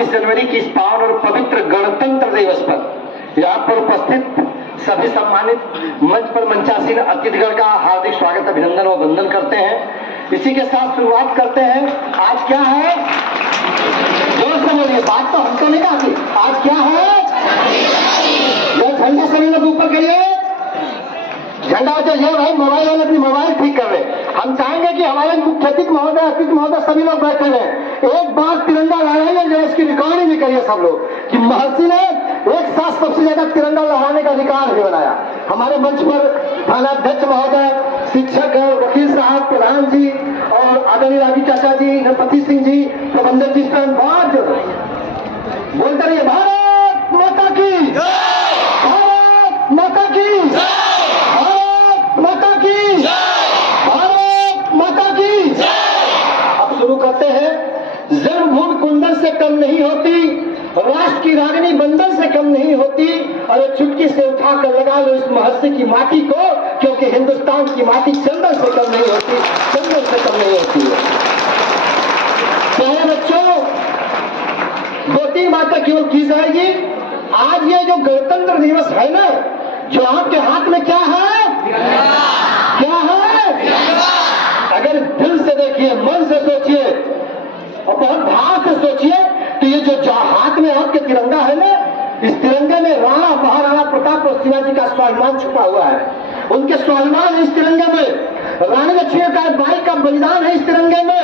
26 जनवरी की इस पावन और पवित्र गणतंत्र दिवस पर यहाँ पर उपस्थित सभी सम्मानित मंच पर मंचासीन अतिथिगण का हार्दिक स्वागत, अभिनंदन और वंदन करते हैं। इसी के साथ शुरुआत करते हैं। आज क्या है, जोर से बोलिए, बात तो हमको नहीं आती। आज क्या है, ये झंडा सभी लोग ऊपर करिए। झंडा जो ये भाई मोबाइल वाले अपनी मोबाइल ठीक कर रहे। हम चाहेंगे कि हमारे मुख्य अतिथि महोदय सभी लोग बैठे हैं। एक बार तिरंगा लहराइए, जो इसकी रिकॉर्डिंग भी करिए सब लोग कि महर्षि ने एक साथ सबसे ज्यादा तिरंगा लहराने का अधिकार भी बनाया। हमारे मंच पर थानाध्यक्ष महोदय, शिक्षक, वकील साहब, प्रधान जी और आदरणीय राजू चाचा जी, गणपति सिंह जी, प्रबंधक जी, बहुत बोलते रहिए। भारत माता की, भारत माता की, भारत माता की, भारत माता की। अब शुरू करते हैं। जन्मभूमि कुंदन से कम नहीं होती, राष्ट्र की रागिनी बंधन से कम नहीं होती, और एक चुटकी से उठाकर लगा लो इस महर्षि की माटी को, क्योंकि हिंदुस्तान की माटी चंदन से कम नहीं होती, चंदन से कम नहीं होती है। प्यारे बच्चों, 2-3 बातें केवल की जाएगी। आज ये जो गणतंत्र दिवस है ना, जो आपके हाथ में क्या है, क्या है, अगर दिल से देखिए, मन से सोचिए और बहुत भाव से सोचिए, तो ये जो हाथ में आपके तिरंगा है ना, इस तिरंगे में राणा महाराणा प्रताप और शिवाजी का स्वाभिमान छुपा हुआ है। उनके स्वाभिमान है इस तिरंगे में, रानी लक्ष्मीबाई का बलिदान है इस तिरंगे में,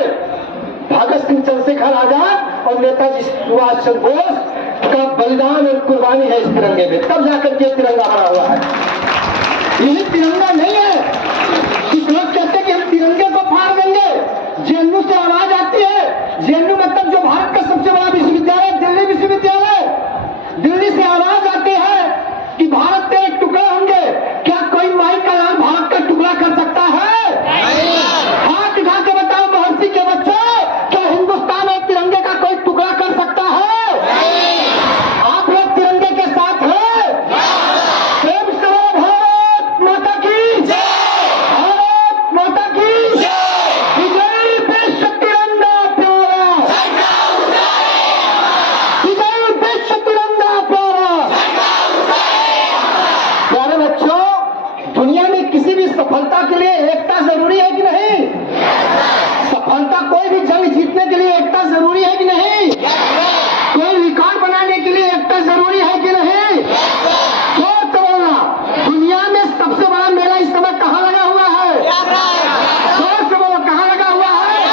भगत सिंह, चंद्रशेखर आजाद और नेताजी सुभाष चंद्र बोस का बलिदान और कुर्बानी है इस तिरंगे में, तब जाकर के तिरंगा बना हुआ है। यही तिरंगा नहीं है। कुछ लोग कहते हैं कि हम तिरंगे को फाड़ देंगे। जेएनयू से आवाज आती है, जेएनयू मतलब जो भारत का सबसे बड़ा विश्वविद्यालय, दिल्ली विश्वविद्यालय, दिल्ली से आवाज आती है कि भारत के एक टुकड़ा होंगे। क्या कोई माई का नाम भारत का टुकड़ा कर सकता है? हाथ उठा के बताओ महर्षि के बच्चों, क्या हिंदुस्तान और तिरंगे का कोई टुकड़ा कर सकता है? आप लोग तिरंगे के साथ हैं? प्रेम से बोलो भारत माता की जय, भारत माता की जय, विजय विश्व तिरंगा प्यारा, विजय विश्व तिरंगा प्यारा। प्यारे बच्चों, दुनिया में किसी भी सफलता के लिए एकता जरूरी है कि नहीं? सफलता, कोई भी जंग जीतने के लिए एकता जरूरी है कि नहीं? कोई रिकॉर्ड बनाने के लिए एकता जरूरी है कि नहीं? जोर से बोलना। दुनिया में सबसे बड़ा मेला इस समय कहाँ लगा हुआ है? जोर से बोलो, कहाँ लगा हुआ है?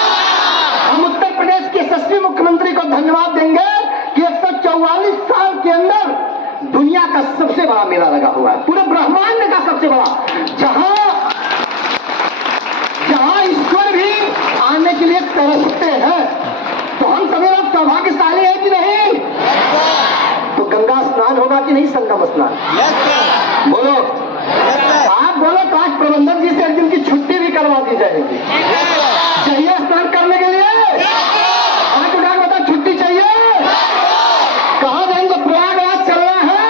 हम उत्तर प्रदेश के यशस्वी मुख्यमंत्री को धन्यवाद देंगे कि 144 साल के अंदर दुनिया का सबसे बड़ा मेला लगा हुआ है, पूरे ब्रह्मांड का सबसे बड़ा, जहां ईश्वर भी आने के लिए तरसते हैं। तो हम सभी लोग सौभाग्यशाली हैं कि नहीं? तो गंगा स्नान होगा कि नहीं, संगम स्नान? बोलो, आप बोलो तो आज प्रबंधक जी से एक दिन की छुट्टी भी करवा दी जाएगी। चाहिए स्नान करने के लिए? आज उठा बता, छुट्टी चाहिए? कहाँ जाएंगे? प्रयागराज चलना है?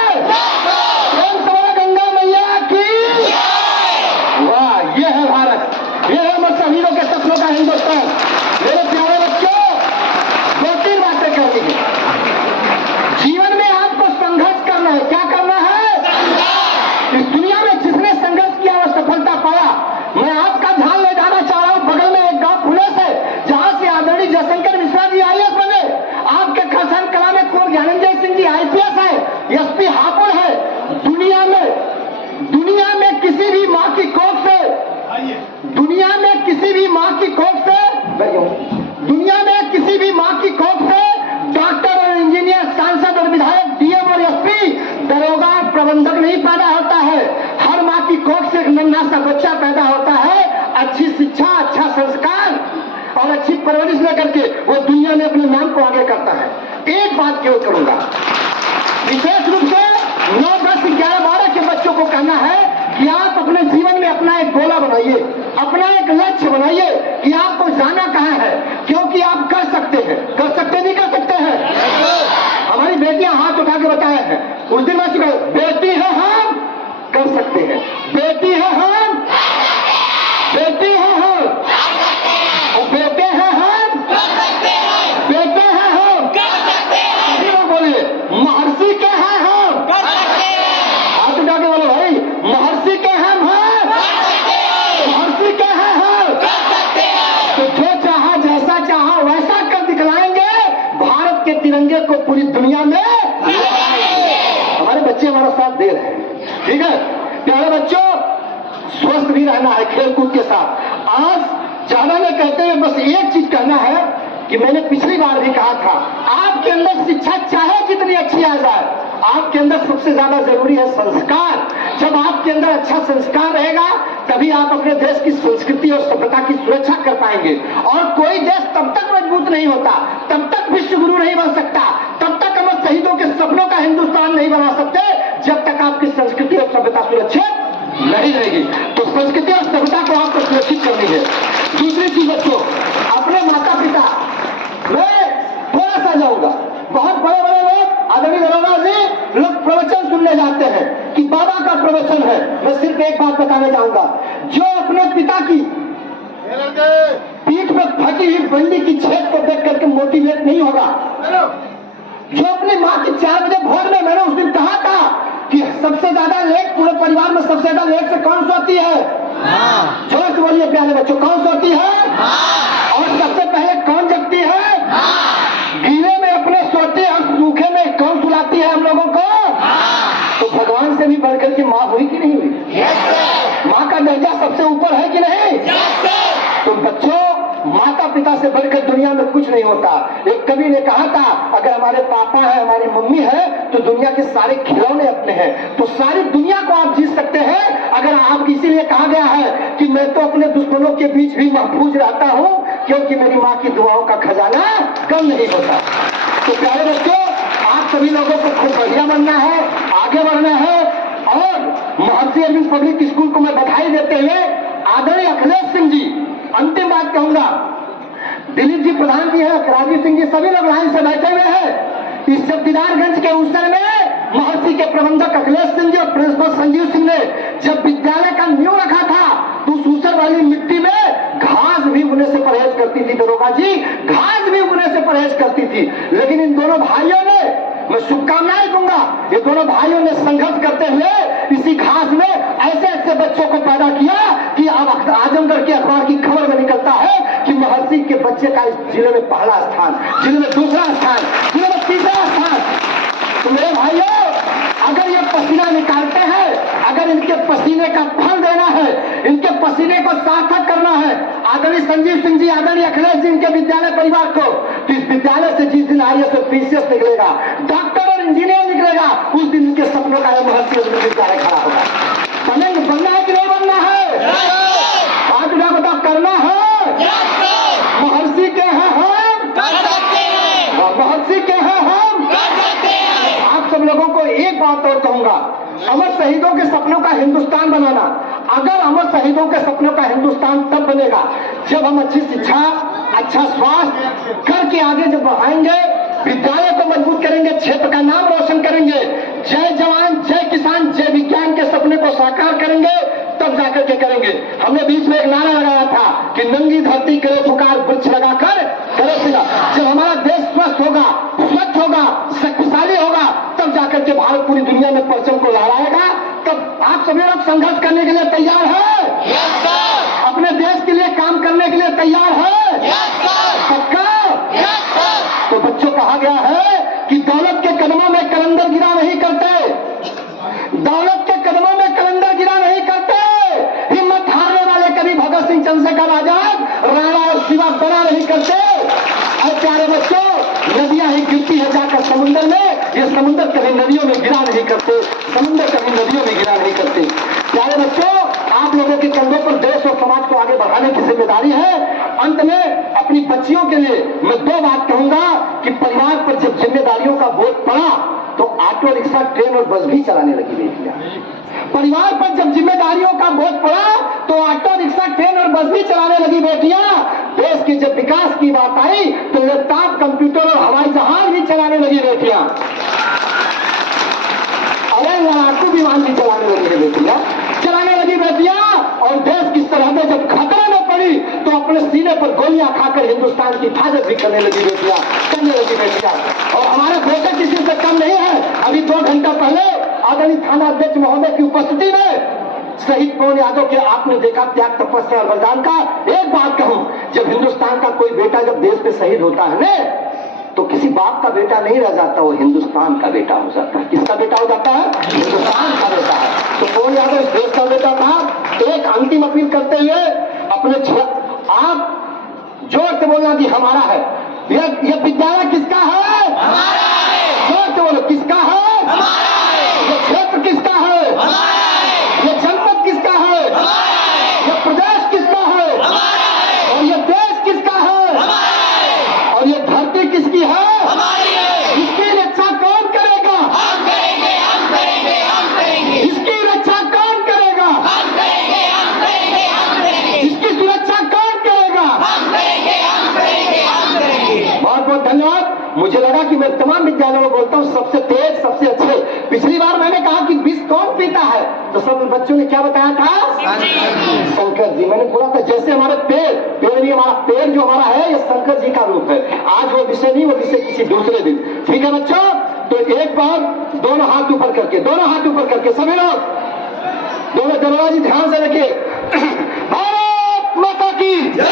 प्रेम से गंगा मैया की वाह। ये है भारत, ये है हम शहीदों के सपनों का हिंदुस्तान। मेरे प्यारे बच्चों, 2-3 बातें करनी है। जीवन में आपको संघर्ष करना है। क्या करना है? इस दुनिया में जिसने संघर्ष किया वो सफलता पाया। मैं आपका ध्यान ले जाना चाह रहा हूं बगल में एक गांव पुणे से, जहां से आदरणीय जयशंकर मिश्रा जी आईएएस बने। आपके खरसान कला में कुंवर ज्ञानेंद्र सिंह जी आईपीएस है, एसपी हापुड़ है। दुनिया में किसी भी माँ की कोख से, दुनिया में किसी भी माँ की कोख से, दुनिया में किसी भी माँ की कोख से डॉक्टर और इंजीनियर, सांसद और विधायक, डीएम और एसपी, दरोगा और प्रबंधक नहीं पैदा होता है। हर माँ की कोख से एक नन्हा सा बच्चा पैदा होता है। अच्छी शिक्षा, अच्छा संस्कार और अच्छी परवरिश लेकर के वो दुनिया में अपने नाम को आगे करता है। एक बात क्यों करूंगा, विशेष रूप से 9, 10, 11, 12 के बच्चों को कहना है कि आप अपने जीवन में अपना एक गोला बनाइए, अपना एक लक्ष्य बनाइए कि आपको जाना कहाँ है, क्योंकि आप कर सकते हैं। कर सकते नहीं कर सकते हैं? हमारी बेटियां हाथ उठा के बताया है, उस दिन मैं चुका, बेटी है हम, कर सकते हैं। बेटी है हम, बेटी है हम, और बेटे हैं हम, बेटे हैं हम, तिरंगे को पूरी दुनिया में हमारे बच्चे हमारा साथ दे रहे हैं। ठीक है प्यारे बच्चों, स्वस्थ भी रहना है खेलकूद के साथ। आज ज्यादा में कहते हुए बस एक चीज कहना है कि मैंने पिछली बार भी कहा था, आपके अंदर शिक्षा चाहे जितनी अच्छी आ जाए, आपके अंदर सबसे ज्यादा जरूरी है संस्कार। जब आपके अंदर अच्छा संस्कार रहेगा तभी आप अपने देश की संस्कृति और सभ्यता की सुरक्षा कर पाएंगे। और कोई देश तब तक मजबूत नहीं होता, तब तक विश्व गुरु नहीं बन सकता, तब तक अमर शहीदों के सपनों का हिंदुस्तान नहीं बना सकते, जब तक आपकी संस्कृति और सभ्यता सुरक्षित नहीं रहेगी। तो संस्कृति और सभ्यता को आपको सुरक्षित करनी है। दूसरी चीज बच्चों, अपने माता पिता, मैं थोड़ा सा जाऊंगा, बहुत बड़े बड़े लोग आदरणीय दरोगा जी लोग प्रवचन सुनने जाते हैं कि बाबा का प्रवचन है। मैं सिर्फ एक बात बताना चाहूंगा, जो अपने पिता की पीठ में फटी हुई बंडी की छेद को देख करके मोटिवेट नहीं होगा, जो अपनी माँ की 4 बजे भोर में, मैंने उस दिन कहा था कि सबसे ज्यादा लेट पूरे परिवार में सबसे ज्यादा लेट से कौन सोती है? जोर से बोलिए प्यारे बच्चों, कौन सोती है? और सबसे पहले कौन जगती है? गीले में अपने सोती है और सूखे में कौन सुलाती है हम लोगों को? तो भगवान से भी बढ़कर के माँ हुई कि नहीं हुई? माँ का दर्जा सबसे ऊपर है कि नहीं? तो बच्चों, माता पिता से बढ़कर दुनिया में कुछ नहीं होता। एक कवि ने कहा था, अगर हमारे पापा है, हमारी मम्मी है, तो दुनिया के सारे खिलौने अपने हैं। तो सारी दुनिया को आप जीत सकते हैं अगर आप, इसीलिए कहा गया है कि मैं तो अपने दुश्मनों के बीच भी महफूज रहता हूं, क्योंकि मेरी माँ की दुआओं का खजाना कम नहीं होता। तो प्यारे बच्चों, आप सभी लोगों को खूब बढ़िया बनना है, आगे बढ़ना है। और महर्षि अरविंद पब्लिक स्कूल को मैं बधाई देते हुए आदरणीय अखिलेश सिंह जी, अंतिम बात कहूंगा, दिलीप जी प्रधान जी है, राजीव सिंह जी, सभी लोग लाइन से बैठे हुए हैं। इस दीदारगंज के उसर में महर्षि के प्रबंधक अखिलेश सिंह जी और प्रिंसिपल संजीव सिंह ने जब विद्यालय का नींव रखा था, तो उस उसर वाली मिट्टी में घास भी उगने से परहेज करती थी दरोगा जी, घास भी उगने से परहेज करती थी। लेकिन इन दोनों भाइयों ने, मैं शुभकामनाएं दूंगा, ये दोनों भाइयों ने संघर्ष करते हुए इसी घास में ऐसे ऐसे बच्चों को पैदा किया कि अब आजमगढ़ के अखबार की खबर में निकलता है कि महर्षि के बच्चे का इस जिले में पहला स्थान, जिले में दूसरा स्थान, जिले में तीसरा स्थान। तो मेरे भाइयों, अगर ये पसीना निकालते हैं, अगर इनके पसीने का फल देना है, इनके पसीने को सार्थक करना है, आदरणीय संजीव सिंह जी, आदरणीय अखिलेश जी, इनके विद्यालय परिवार को, तो इस विद्यालय से जिस दिन IAS और PCS निकलेगा, डॉक्टर और इंजीनियर निकलेगा, उस दिन इनके सपनों का महर्षि विद्यालय खड़ा होगा। पलंग बनना है कि नहीं बनना है? हाथ उठा बताओ, करना है? महर्षि के हैं हम, महर्षि के हैं हम। आप सब लोगों को एक बात और कहूंगा, अमर शहीदों के सपनों का हिंदुस्तान बनाना, अगर अमर शहीदों के सपनों का हिंदुस्तान तब बनेगा जब हम अच्छी शिक्षा, अच्छा स्वास्थ्य करके आगे जब बढ़ाएंगे, विद्यालय को मजबूत करेंगे, क्षेत्र का नाम रोशन करेंगे, जय जवान जय किसान जय विज्ञान के सपने को साकार करेंगे, तब जाकर के करेंगे। हमने बीच में एक नारा लगाया था कि नंगी धरती करे पुकार, वृक्ष लगाकर करे सिला। जब हमारा देश स्वस्थ होगा, स्वच्छ होगा, शक्तिशाली होगा, तब जाकर के भारत पूरी दुनिया में परचम को लहराएगा। तब आप सभी लोग संघर्ष करने के लिए तैयार है? अपने देश के लिए काम करने के लिए तैयार है? पक्का? तो बच्चों, कहा गया है कि दौलत के कदमों में कलंदर गिरा नहीं करते, दौलत के कदमों में कलंदर गिरा नहीं करते, हिम्मत हारने वाले कभी भगत सिंह, चंद्रशेखर आजाद, राणा और शिवा बना नहीं करते। और प्यारे बच्चों, नदियां ही गिरती है जाकर समुद्र में, ये समुद्र कभी नदियों में गिरा नहीं करते, समुद्र कभी नदियों में गिरा नहीं करते। प्यारे बच्चों, आप लोगों के कंधों पर देश और समाज को आगे बढ़ाने की जिम्मेदारी है। अंत में अपनी बच्चियों के लिए मैं 2 बात कहूंगा कि परिवार पर जब जिम्मेदारियों का बोझ पड़ा तो ऑटो रिक्शा, ट्रेन और बस भी चलाने लगी बेटियां। परिवार पर जब जिम्मेदारियों का बोझ पड़ा तो ऑटो रिक्शा, ट्रेन और बस भी चलाने लगी बेटियां। देश की जब विकास की बात आई तो लैपटॉप, कंप्यूटर और हवाई जहाज भी चलाने लगी बेटियां। अरे लड़ाकू विमान भी चलाने लगी बेटियां, चलाने लगी बेटियां। और देश की सरहदें जब खतरे में पड़ी तो अपने सीने पर गोलियां खाकर हिंदुस्तान की हिफाजत भी करने लगी बेटियां, करने लगी बेटियां। और हमारे बेटे किसी से कम नहीं है। अभी 2 घंटा पहले आदरणीय थाना अध्यक्ष महोदय की उपस्थिति में शहीद पवन यादव के आपने देखा त्याग, तपस्या और बलिदान का। एक बात कहूं, जब हिंदुस्तान का कोई बेटा जब देश पे शहीद होता है ना, तो किसी बाप का बेटा नहीं रह जाता, वो हिंदुस्तान का बेटा हो जाता है। किसका बेटा हो जाता है? हिंदुस्तान का बेटा है। तो कौन यादव इस देश का बेटा था? एक अंतिम अपील करते हुए अपने आप जोर से बोलना कि हमारा है। यह विद्यालय किसका है? हमारा है। जोर से बोलो, किसका है? हमारा है। यह क्षेत्र किसका है? हमारा है। यह जनपद किसका है? हमारा है। यह प्रदेश किसका है? हमारा है। और यह देश किसका है? हमारा है। और यह धरती किसकी है? हमारी है। इसकी रक्षा कौन करेगा? हम करेंगे, हम करेंगे, हम करेंगे। इसकी रक्षा कौन करेगा? हम करेंगे, हम करेंगे, हम करेंगे। इसकी सुरक्षा कौन करेगा? हम करेंगे, हम करेंगे, हम करेंगे। बहुत बहुत धन्यवाद। मुझे लगा कि मैं तमाम विद्यालयों में बोलता हूँ सबसे तेज, सबसे अच्छे। पिछली बार मैंने कहा कि विष कौन पीता है, तो सब बच्चों ने क्या बताया था? शंकर जी। मैंने बोला था जैसे हमारे पेड़ नहीं, हमारा पेड़ जो हमारा है ये शंकर जी का रूप है। आज वो विषय नहीं, वो विषय किसी दूसरे दिन। ठीक है बच्चों? तो एक बार दोनों हाथ ऊपर करके, दोनों हाथ ऊपर करके सभी लोग, दोनों दरवाजे ध्यान से रखिए। भारत माता की जय,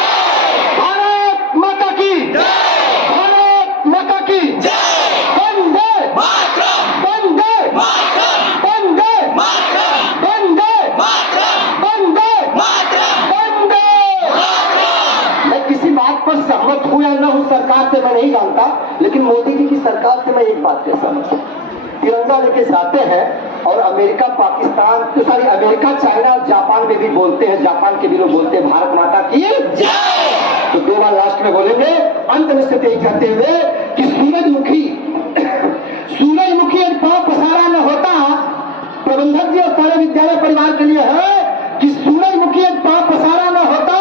भारत माता की जय, भारत माता की जय, वंदे मातरम, वंदे मातरम, वंदे मातरम, वंदे मातरम, वंदे मातरम, वंदे मातरम। मैं किसी बात पर सहमत हूं या न हूं सरकार से मैं नहीं जानता, लेकिन मोदी जी की सरकार से मैं एक बात से सहमत हूं। तिरंगा लेके जाते हैं और अमेरिका, पाकिस्तान, तो सारी अमेरिका, चाइना और जापान में भी बोलते हैं, जापान के भी लोग बोलते हैं भारत माता की जय। तो दो बार लास्ट में बोलेंगे। अंत में से यही कहते हुए कि सूरजमुखी पांव पसारा न होता, प्रबंधक जी और सारे विद्यालय परिवार के लिए है कि सूरजमुखी पांव पसारा न होता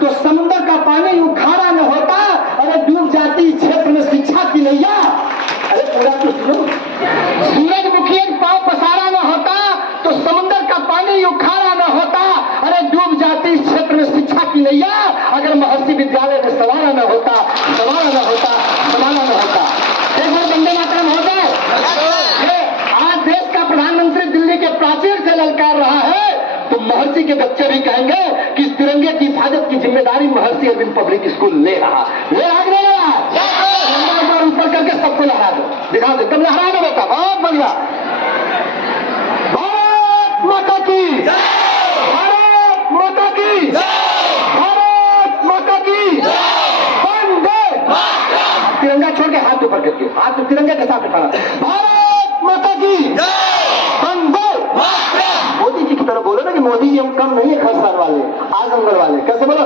तो समुद्र का पानी उखाड़ा न होता, अरे डूब जाती क्षेत्र में शिक्षा की नैया। अरे पूरा तो सुनो। सूरजमुखी पांव पसारा न होता तो समुद्र का पानी उखाड़ा न होता, अरे डूब जाती क्षेत्र में शिक्षा की नैया। अगर महर्षि विद्यालय में संवारा न होता, संवारा न होता, संभाला न होता। एक बार वंदे मातरम हो जाए। आज देश का प्रधानमंत्री दिल्ली के प्राचीर से ललकार रहा है, तो महर्षि के बच्चे भी कहेंगे कि इस तिरंगे की हिफाजत की जिम्मेदारी महर्षि अरविंद पब्लिक स्कूल ले रहा। ले रहा ऊपर करके सबको लहरा दो, दिखा दो, तुम लहरा दो बेटा। बहुत बढ़िया। भारत माता की जय, भारत माता की जय, भारत माता की जय, वंदे मातरम। तिरंगा छोड़ के हाथ ऊपर करके, हाथ तो तिरंगे के साथ उठाना। भारत माता की जय, वंदे मातरम। मोदी जी की तरफ बोलो ना कि मोदी जी हम कम नहीं है, खरसार वाले, आजमगढ़ वाले। कैसे बोलो?